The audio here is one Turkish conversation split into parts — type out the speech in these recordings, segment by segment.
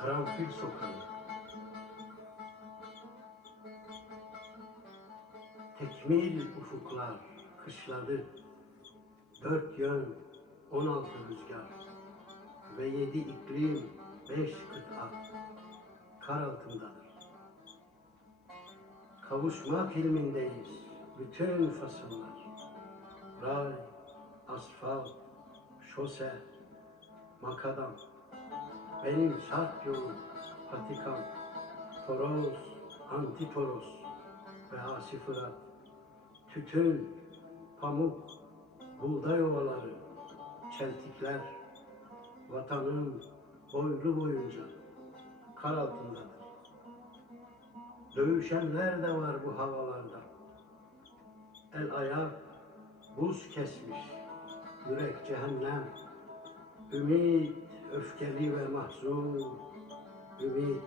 Karanfil sokağı. Tekmil ufuklar kışladı. Dört yön, on altı rüzgar ve yedi iklim, beş kıta kar altındadır. Kavuşma filmindeyiz, bütün fasıllar. Ray, asfalt, şose, makadam. Benim sarp yolum, patikam, toros, antitoros ve asifırat. Tütün, pamuk, buğday ovaları, çeltikler, vatanın boylu boyunca kar altındadır. Dövüşenler de var bu havalarda. El ayak buz kesmiş, yürek cehennem. Ümit öfkeli ve mahzun, ümit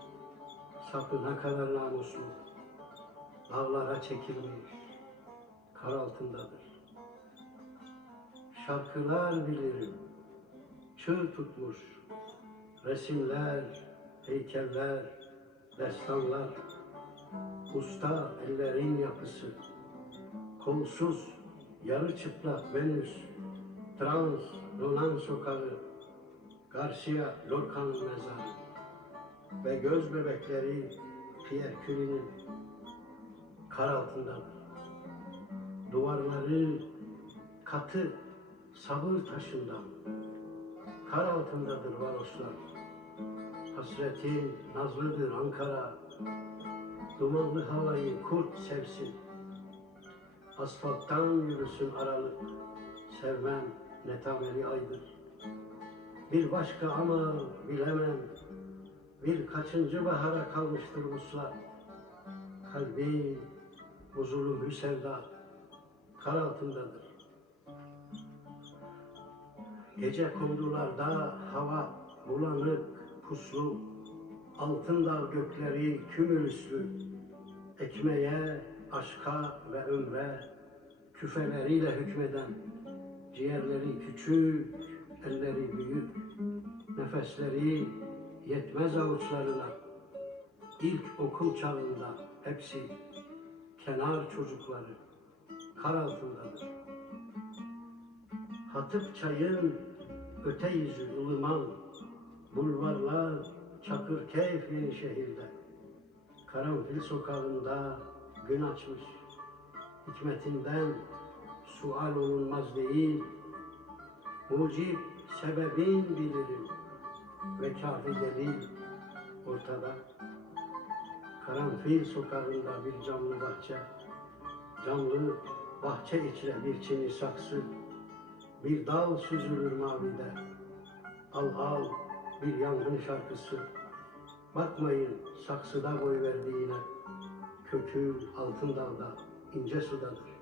sapına kadar namuslu. Dağlara çekilmiş, kar altındadır. Şarkılar bilirim, çığ tutmuş, resimler, heykeller, destanlar, usta ellerin yapısı, kolsuz, yarı çıplak Venüs, trans, Ronan sokağı, Garcia Lorca'nın mezarı ve göz bebekleri Pierre Curie'nin kar altındadır. Duvarları katı sabır taşından, kar altındadır varoslar. Hasretin nazlıdır Ankara, dumanlı havayı kurt sevsin. Asfalttan yürüsün aralık, sevmem netameli aydır. Bir başka ama bilemem, bir kaçıncı bahara kalmıştır vuslat. Kalbim bu zulümlü sevda kar altındadır. Gece kondularda hava bulanık, puslu, altın dağ gökleri kümülüslü, ekmeğe, aşka ve ömre küfeleriyle hükmeden, ciğerleri küçük, elleri büyük, nefesleri yetmez avuçlarına. İlk okul çağında hepsi kenar çocukları kar altındadır. Hatıp çayın öte yüzü ılıman, bulvarlar Çakırkeyf yeni şehirde. Karanfil sokağında gün açmış, hikmetinden sual olunmaz değil, mucib sebebin bilirim ve kafi delil ortada. Karanfil sokağında bir camlı bahçe, camlı bahçe içre bir çini saksı, bir dal süzülür mavide, al al bir yangın şarkısı. Bakmayın saksıda boy verdiğine, kökü altın dalda, ince sudadır.